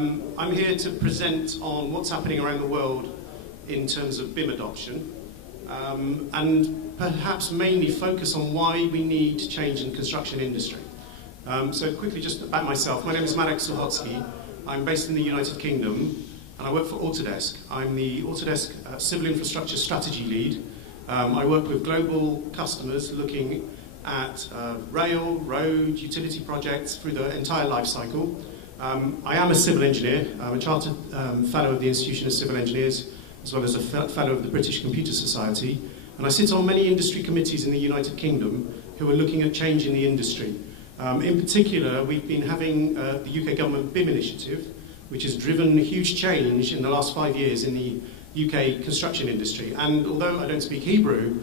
I'm here to present on what's happening around the world in terms of BIM adoption, and perhaps mainly focus on why we need change in the construction industry. So quickly just about myself. My name is Marek Suchocki. I'm based in the United Kingdom, and I work for Autodesk. I'm the Autodesk Civil Infrastructure Strategy Lead. I work with global customers looking at rail, road, utility projects through the entire life cycle. I am a civil engineer. I'm a chartered fellow of the Institution of Civil Engineers, as well as a fellow of the British Computer Society. And I sit on many industry committees in the United Kingdom who are looking at change in the industry. In particular, we've been having the UK government BIM initiative, which has driven a huge change in the last 5 years in the UK construction industry. And although I don't speak Hebrew,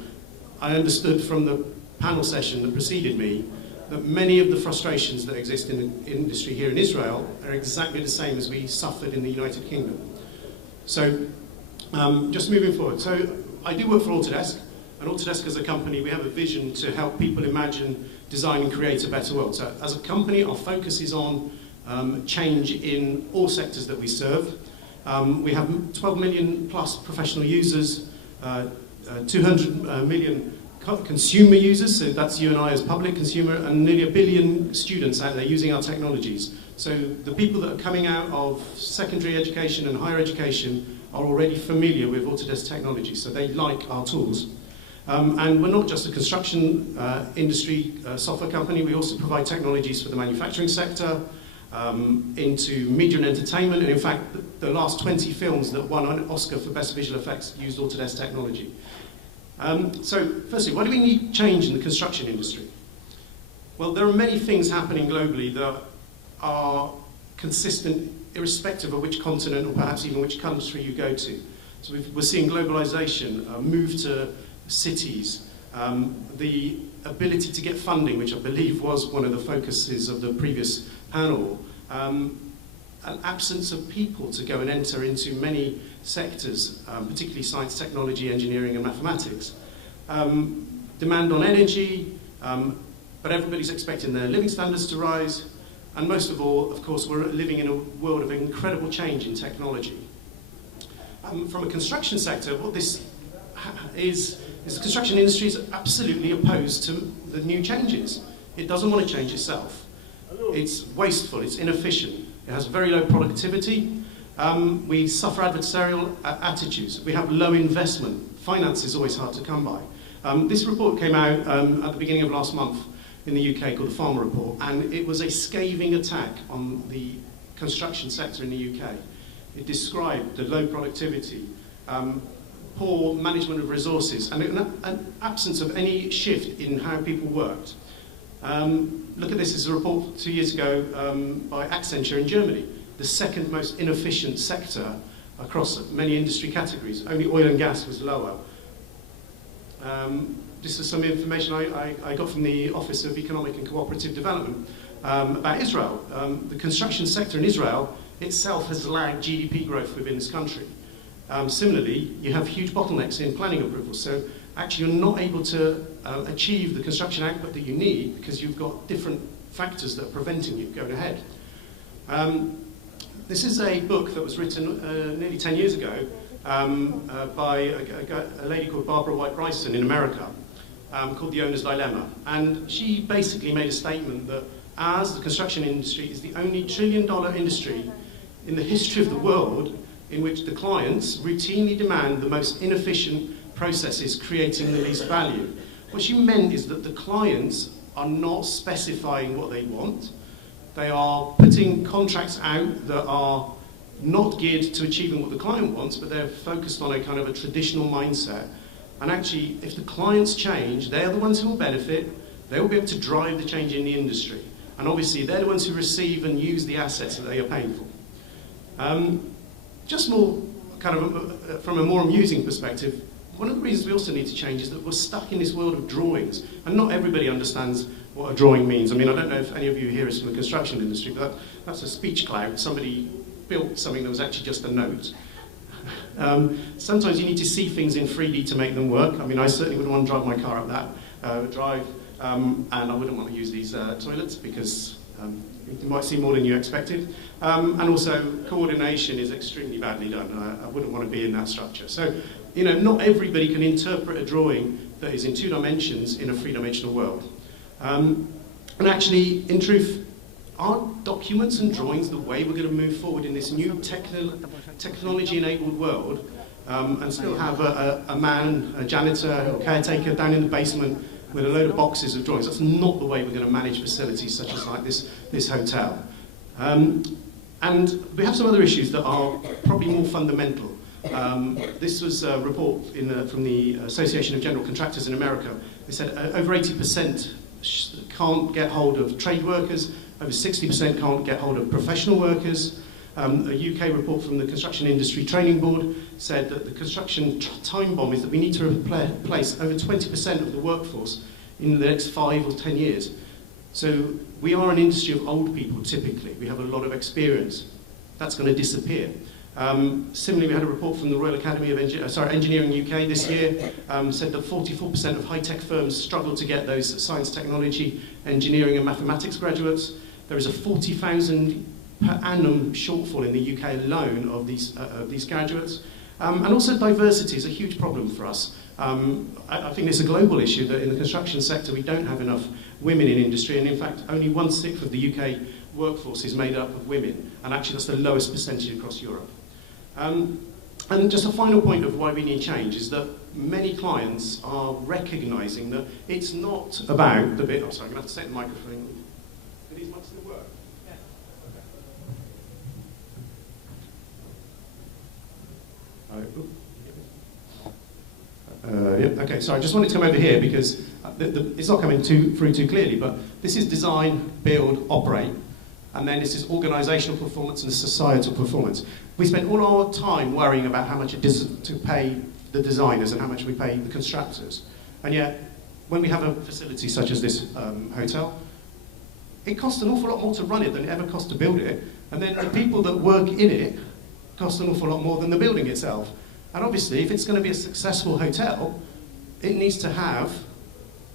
I understood from the panel session that preceded me that many of the frustrations that exist in the industry here in Israel are exactly the same as we suffered in the United Kingdom. So just moving forward. So I do work for Autodesk, and Autodesk as a company, we have a vision to help people imagine, design and create a better world. So as a company, our focus is on change in all sectors that we serve. We have 12 million plus professional users, 200 million consumer users, so that's you and I as public consumer, and nearly 1 billion students out there using our technologies. So the people that are coming out of secondary education and higher education are already familiar with Autodesk technology, so they like our tools. And we're not just a construction industry software company, we also provide technologies for the manufacturing sector, into media and entertainment, and in fact the last 20 films that won an Oscar for Best Visual Effects used Autodesk technology. So firstly, why do we need change in the construction industry? Well, there are many things happening globally that are consistent irrespective of which continent or perhaps even which country you go to. So we're seeing globalization, move to cities, the ability to get funding, which I believe was one of the focuses of the previous panel, an absence of people to go and enter into many sectors, particularly science, technology, engineering and mathematics. Demand on energy, but everybody's expecting their living standards to rise, and most of all, of course, we're living in a world of incredible change in technology. From a construction sector, what this is the construction industry is absolutely opposed to the new changes. It doesn't want to change itself. It's wasteful, it's inefficient, it has very low productivity, we suffer adversarial attitudes, we have low investment, finance is always hard to come by. This report came out at the beginning of last month in the UK called the Farmer Report, and it was a scathing attack on the construction sector in the UK. It described the low productivity, poor management of resources, and an absence of any shift in how people worked. Look at this, this is a report 2 years ago by Accenture in Germany, the second most inefficient sector across many industry categories. Only oil and gas was lower. This is some information I got from the Office of Economic and Cooperative Development about Israel. The construction sector in Israel itself has lagged GDP growth within this country. Similarly, you have huge bottlenecks in planning approvals. So actually you're not able to achieve the construction output that you need because you've got different factors that are preventing you going ahead. This is a book that was written nearly 10 years ago by a lady called Barbara White Bryson in America, called The Owner's Dilemma. And she basically made a statement that as the construction industry is the only trillion-dollar industry in the history of the world in which the clients routinely demand the most inefficient processes creating the least value. What she meant is that the clients are not specifying what they want. They are putting contracts out that are not geared to achieving what the client wants, but they're focused on a kind of a traditional mindset. And actually, if the clients change, they're the ones who will benefit. They will be able to drive the change in the industry. And obviously, they're the ones who receive and use the assets that they are paying for. Just more kind of from a more amusing perspective, one of the reasons we also need to change is that we're stuck in this world of drawings, and not everybody understands what a drawing means. I mean, I don't know if any of you here is from the construction industry, but that's a speech cloud. Somebody built something that was actually just a note. Sometimes you need to see things in 3D to make them work. I mean, I certainly wouldn't want to drive my car up that drive, and I wouldn't want to use these toilets because You might see more than you expected. And also, coordination is extremely badly done. I wouldn't want to be in that structure. So, you know, not everybody can interpret a drawing that is in 2 dimensions in a 3-dimensional world. And actually, in truth, are documents and drawings the way we're going to move forward in this new technology-enabled world, and still have a man, a janitor or caretaker down in the basement with a load of boxes of drawings? That's not the way we're going to manage facilities such as like this hotel. And we have some other issues that are probably more fundamental. This was a report from the Association of General Contractors in America. They said over 80% can't get hold of trade workers, over 60% can't get hold of professional workers. A UK report from the Construction Industry Training Board said that the construction time bomb is that we need to replace over 20% of the workforce in the next 5 or 10 years. So we are an industry of old people, typically. We have a lot of experience. That's going to disappear. Similarly, we had a report from the Royal Academy of Engineering UK this year, said that 44% of high-tech firms struggle to get those science, technology, engineering and mathematics graduates. There is a 40,000 per annum shortfall in the UK alone of these graduates. And also diversity is a huge problem for us. I think it's a global issue that in the construction sector we don't have enough women in industry, and in fact only 1/6 of the UK workforce is made up of women, and actually that's the lowest percentage across Europe. And just a final point of why we need change is that many clients are recognising that it's not about the bit. Oh, sorry, I'm going to have to set the microphone. Do these mics still work? Yeah. Okay, so I just wanted to come over here because it's not coming through too clearly, but this is design, build, operate, and then this is organisational performance and societal performance. We spend all our time worrying about how much it is to pay the designers and how much we pay the constructors, and yet when we have a facility such as this hotel, it costs an awful lot more to run it than it ever cost to build it, and then the people that work in it cost an awful lot more than the building itself. And obviously, if it's going to be a successful hotel, it needs to have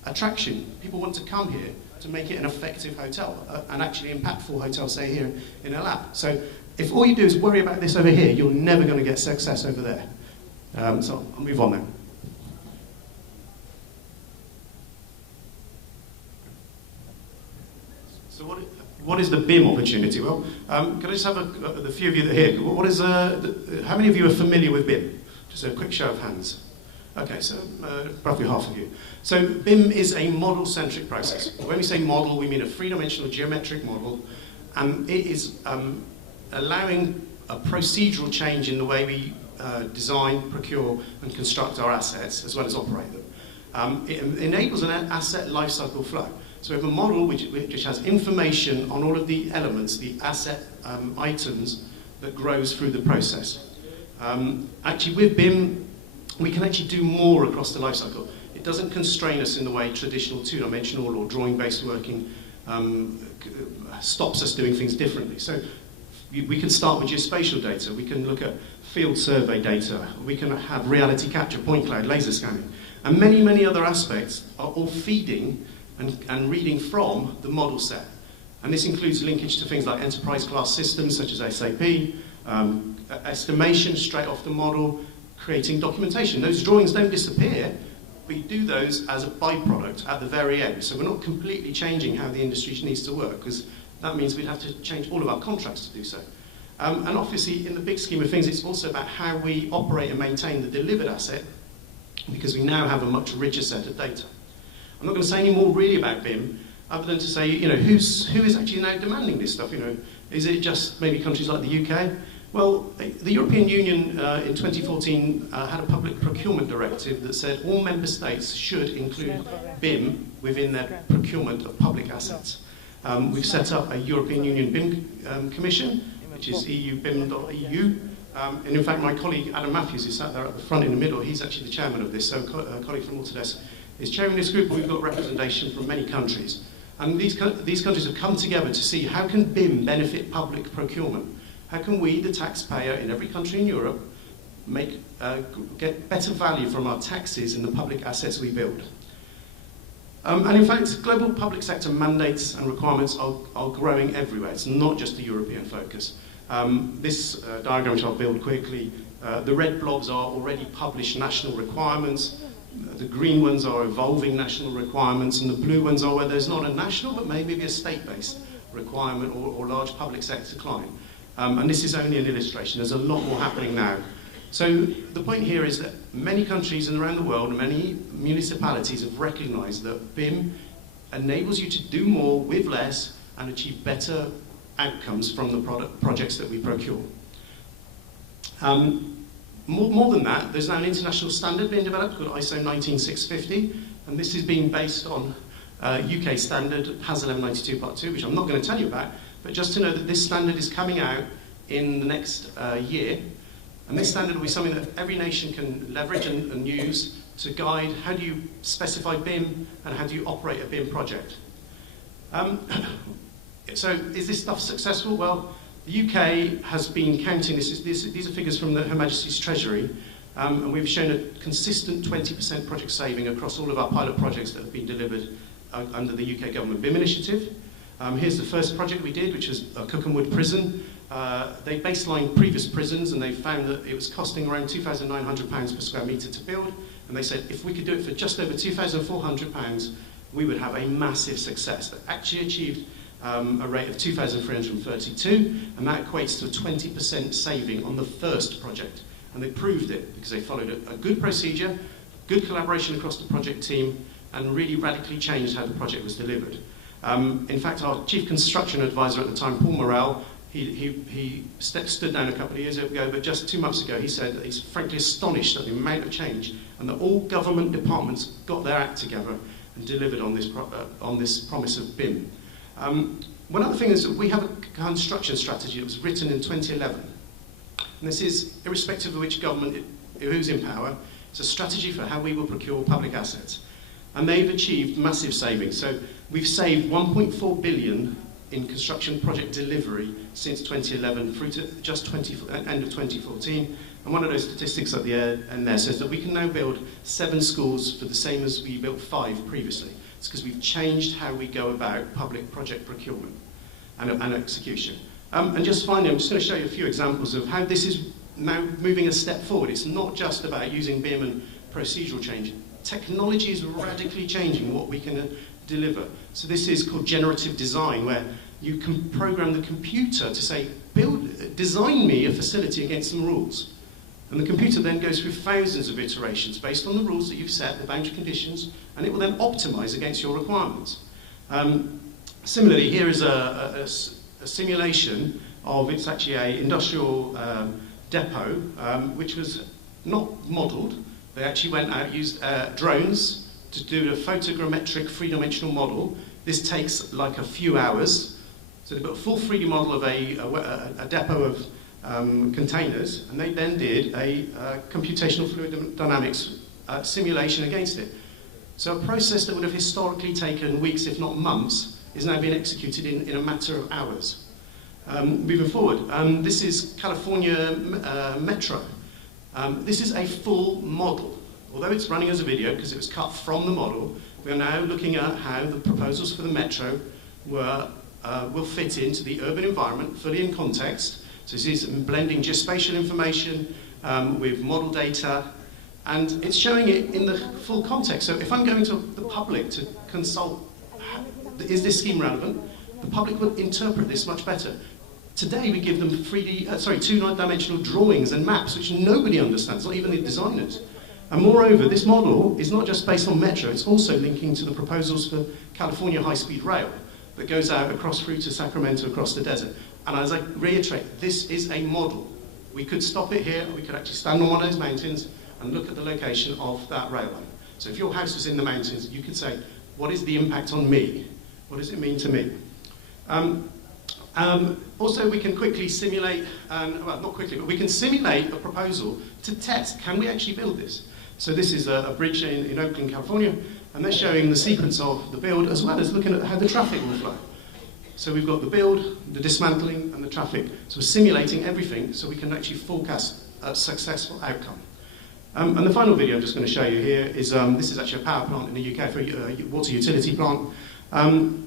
attraction. People want to come here to make it an effective hotel, an actually impactful hotel, say here in El Lab. So if all you do is worry about this over here, you're never going to get success over there. So I'll move on then. So what is the BIM opportunity? Well, can I just have the few of you that are here? What is, how many of you are familiar with BIM? Just a quick show of hands. Okay, so roughly half of you. So BIM is a model-centric process. When we say model, we mean a 3-dimensional geometric model, and it is allowing a procedural change in the way we design, procure, and construct our assets, as well as operate them. It enables an asset lifecycle flow. So we have a model which has information on all of the elements, the asset items that grows through the process. Actually, with BIM, we can actually do more across the life cycle. It doesn't constrain us in the way traditional 2-dimensional or drawing-based working stops us doing things differently. So we can start with geospatial data, we can look at field survey data, we can have reality capture, point cloud, laser scanning, and many, many other aspects are all feeding and reading from the model set. And this includes linkage to things like enterprise-class systems such as SAP, estimation straight off the model, creating documentation. Those drawings don't disappear. We do those as a byproduct at the very end. So we're not completely changing how the industry needs to work, because that means we'd have to change all of our contracts to do so. And obviously, in the big scheme of things, it's also about how we operate and maintain the delivered asset, because we now have a much richer set of data. I'm not going to say any more really about BIM, other than to say, you know, who is actually now demanding this stuff? You know, is it just maybe countries like the UK? Well, the European Union in 2014 had a public procurement directive that said all member states should include BIM within their procurement of public assets. We've set up a European Union BIM Commission, which is eubim.eu. And in fact, my colleague Adam Matthews, who sat there at the front in the middle, he's actually the chairman of this. So a colleague from Autodesk is chairing this group, and we've got representation from many countries. And these countries have come together to see how can BIM benefit public procurement. How can we, the taxpayer in every country in Europe, get better value from our taxes in the public assets we build? And in fact, global public sector mandates and requirements are growing everywhere. It's not just a European focus. This diagram, which I'll build quickly, the red blobs are already published national requirements. The green ones are evolving national requirements, and the blue ones are where there's not a national, but maybe a state-based requirement or large public sector client. And this is only an illustration. There's a lot more happening now. So the point here is that many countries around the world, many municipalities have recognized that BIM enables you to do more with less and achieve better outcomes from the projects that we procure. More than that, there's now an international standard being developed called ISO 19650, and this is being based on UK standard PAS 1192 Part 2, which I'm not going to tell you about, but just to know that this standard is coming out in the next year. And this standard will be something that every nation can leverage and use to guide how do you specify BIM and how do you operate a BIM project. So is this stuff successful? Well, the UK has been counting, these are figures from Her Majesty's Treasury, and we've shown a consistent 20% project saving across all of our pilot projects that have been delivered under the UK Government BIM initiative. Here's the first project we did, which was a Cookham Prison. They baselined previous prisons, and they found that it was costing around £2,900 per square metre to build, and they said if we could do it for just over £2,400, we would have a massive success. That actually achieved a rate of 2,332, and that equates to a 20% saving on the first project. And they proved it because they followed a good procedure, good collaboration across the project team, and really radically changed how the project was delivered. In fact, our chief construction advisor at the time, Paul Morrell, he stood down a couple of years ago, but just 2 months ago he said that he's frankly astonished at the amount of change and that all government departments got their act together and delivered on this promise of BIM. One other thing is that we have a construction strategy that was written in 2011. And this is, irrespective of which government who's in power, it's a strategy for how we will procure public assets. And they've achieved massive savings. So we've saved 1.4 billion in construction project delivery since 2011 through to just end of 2014. And one of those statistics at the end there says that we can now build 7 schools for the same as we built 5 previously. It's because we've changed how we go about public project procurement and execution. And just finally, I'm just going to show you a few examples of how this is now moving a step forward. It's not just about using BIM and procedural change. Technology is radically changing what we can deliver. So this is called generative design, where you can program the computer to say, design me a facility against some rules. And the computer then goes through thousands of iterations based on the rules that you've set, the boundary conditions, and it will then optimize against your requirements. Similarly, here is a simulation of, it's actually an industrial depot, which was not modelled. They actually went out, used drones to do a photogrammetric three-dimensional model. This takes like a few hours. So they built a full 3D model of a depot of containers, and they then did a computational fluid dynamics simulation against it. So a process that would have historically taken weeks, if not months, is now being executed in a matter of hours. Moving forward, this is California Metro. This is a full model. Although it's running as a video because it was cut from the model, we are now looking at how the proposals for the Metro will fit into the urban environment, fully in context. So this is blending geospatial information with model data, and it's showing it in the full context. So if I'm going to the public to consult, is this scheme relevant? The public will interpret this much better. Today we give them two-dimensional drawings and maps which nobody understands, not even the designers. And moreover, this model is not just based on Metro, it's also linking to the proposals for California high-speed rail that goes out across through to Sacramento, across the desert. And as I reiterate, this is a model. We could stop it here, or we could actually stand on one of those mountains and look at the location of that rail line. So if your house was in the mountains, you could say, what is the impact on me? What does it mean to me? Also, we can quickly simulate, well, not quickly, but we can simulate a proposal to test, can we actually build this? So this is a bridge in Oakland, California, and they're showing the sequence of the build as well as looking at how the traffic will flow. So we've got the build, the dismantling, and the traffic. So we're simulating everything so we can actually forecast a successful outcome. And the final video I'm just going to show you here is, this is actually a power plant in the UK for a water utility plant. And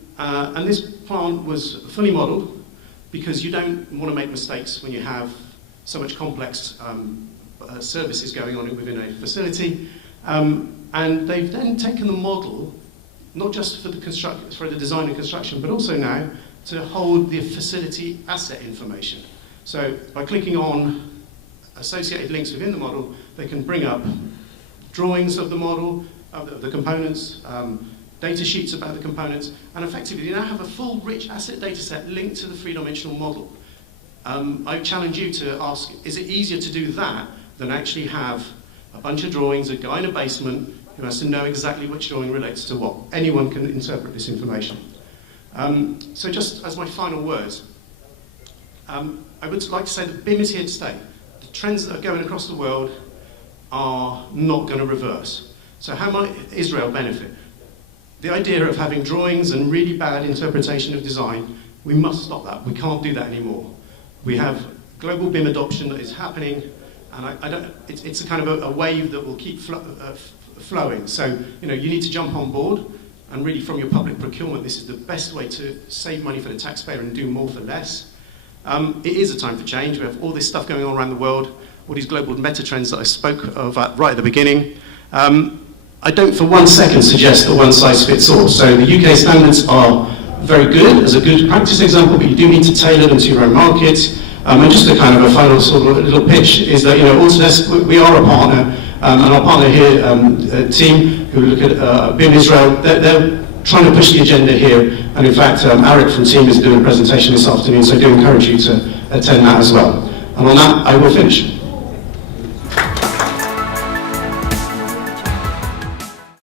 this plant was fully modelled because you don't want to make mistakes when you have so much complex services going on within a facility. And they've then taken the model, not just for the design and construction, but also now to hold the facility asset information. So by clicking on associated links within the model, they can bring up drawings of the model, of the components, data sheets about the components, and effectively you now have a full rich asset data set linked to the three-dimensional model. I challenge you to ask, is it easier to do that than actually have a bunch of drawings, a guy in a basement who has to know exactly which drawing relates to what? Anyone can interpret this information. So just as my final words, I would like to say that BIM is here to stay. The trends that are going across the world are not going to reverse. So how might Israel benefit? The idea of having drawings and really bad interpretation of design, we must stop that. We can't do that anymore. We have global BIM adoption that is happening, and it's a kind of a wave that will keep flowing. So, you need to jump on board, and really from your public procurement, this is the best way to save money for the taxpayer and do more for less. It is a time for change. We have all this stuff going on around the world, all these global meta trends that I spoke of right at the beginning. I don't for one second suggest that one size fits all. So the UK standards are very good as a good practice example, but you do need to tailor them to your own market. And just a kind of a final sort of little pitch is that, Autodesk, we are a partner, and our partner here, team who look at BIM Israel, they're trying to push the agenda here. And in fact, Eric from team is doing a presentation this afternoon, so I do encourage you to attend that as well. And on that, I will finish.